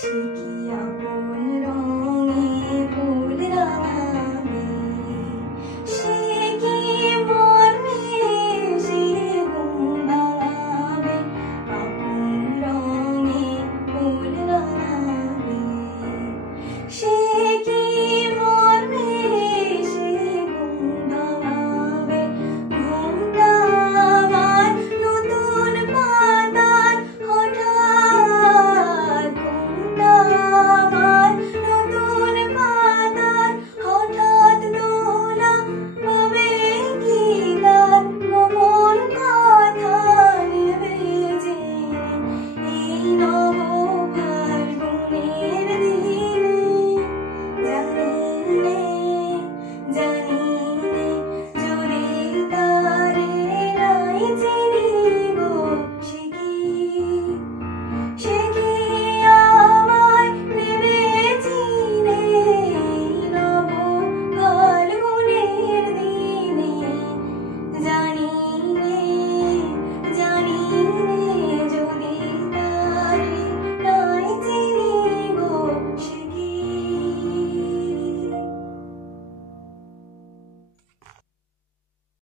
সে কি আপন রঙে ফুল রাঙাবে, সে কি মর্মে সে ঘুম ভাঙাবে, আপন রঙে ফুল রাঙাবে, সে কি মর্মে সে ঘুম ভাঙাবে। ঘুমটা আমার নতুন পাতার হঠাৎ, ঘুমটা আমার নতুন পাতার হঠাৎ দোলা পাবে কি তার গোপন কথা নেবে জেনে, এই নব ফাল্গুনের দিনে জানি নে।